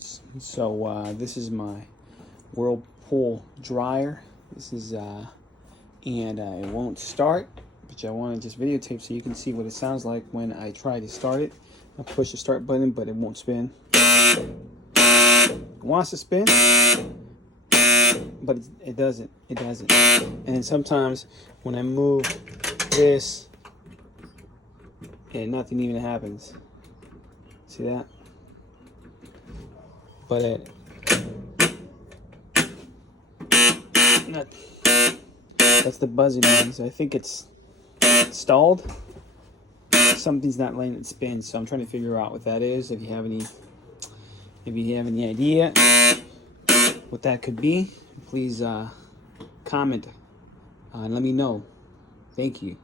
So this is my Whirlpool dryer. This is and it won't start, but I want to just videotape so you can see what it sounds like when I try to start it. I push the start button, but it won't spin. It wants to spin, but it doesn't. It doesn't. And then sometimes when I move this, nothing even happens. See that? But that's the buzzing noise. I think it's stalled. Something's not letting it spin, so I'm trying to figure out what that is. If you have any idea what that could be, please comment and let me know. Thank you.